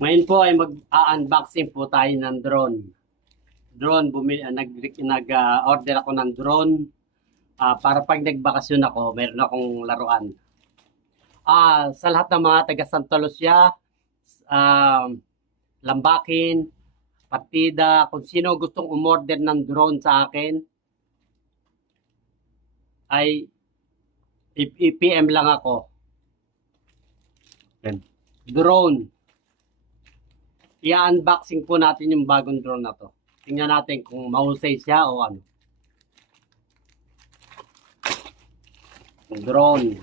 Ngayon po ay mag-unboxing po tayo ng drone. Nag-order ako ng drone para pag nagbakasyon ako, meron akong laruan. Sa lahat ng mga taga Santa Lucia, Lambakin, Partida, kung sino gustong umorder ng drone sa akin, ay i-PM lang ako. Drone. I-unboxing po natin yung bagong drone na to. Tingnan natin kung mahusay siya o ano. Drone.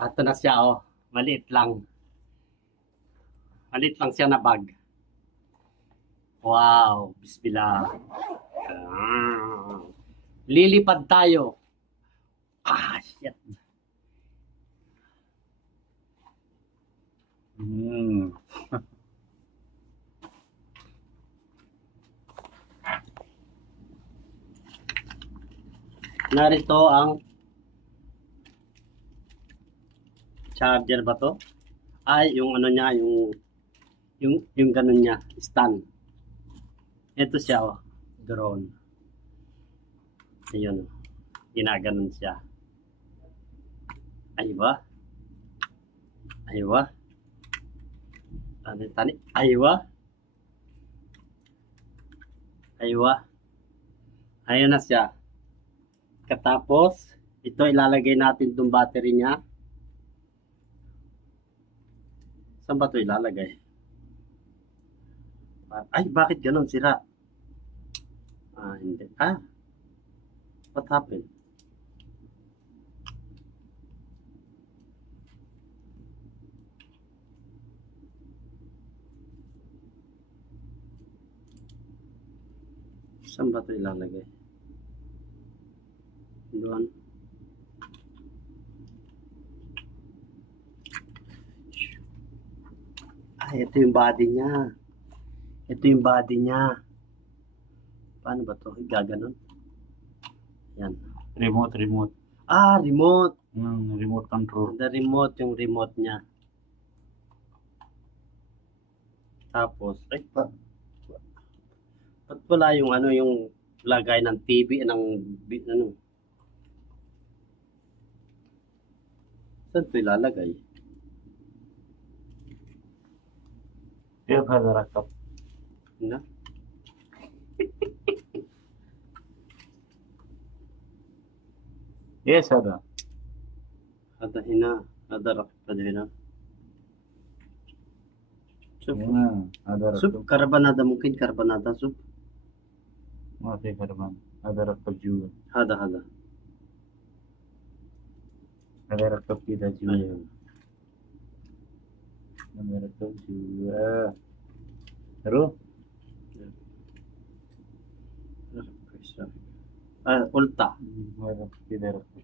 Ito na siya, oh. Maliit lang. Maliit lang siya na bag. Wow. Bismillah. Lilipad tayo. Shit. Narito ang charger ba to? Ay, yung ano niya, yung ganun niya, stand. Ito siya, oh, drone. Ayun, ginaganon siya. Aywa. Aywa. Tani. Aywa. Aywa. Ayun na siya. Katapos, ito ilalagay natin itong battery niya. Saan ba ito ilalagay? Ay, bakit ganun? Sira. Hindi. What happened? Saan ba ito ilalagay? Doon. Ito yung body niya. Ito yung body niya. Paano ba ito? Gaganon. Yan. Remote. Remote. Remote control. The remote, yung remote niya. Tapos, ba't wala yung ano, yung lagay ng TV, ano. Saan ito ilalagay? كيف هذا ركب؟ Na? ايش هذا؟ هذا هنا، هذا ركب هنا. شوف هذا شوف ركب. كربون، هذا ممكن كربون، هذا شوف. ما في كربان. هذا ركب جوا. هذا هذا ركب كذا جوا. أيوه. هذا ركب جوا. روح. قلت. هذا كذا ركب.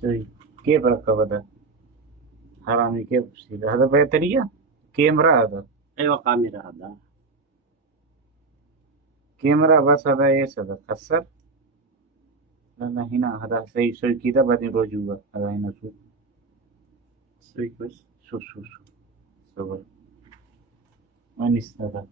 सही كيف ركب هذا؟ حرامي كيف بصير؟ هذا بطارية؟ كاميرا هذا؟ أيوة كاميرا هذا. كاميرا بس هذا ايش هذا؟ كسر؟ لا هنا هذا سوي كذا بعدين روح جوا. هذا هنا شوف. سوي كويس. شوف صور. وين هذا؟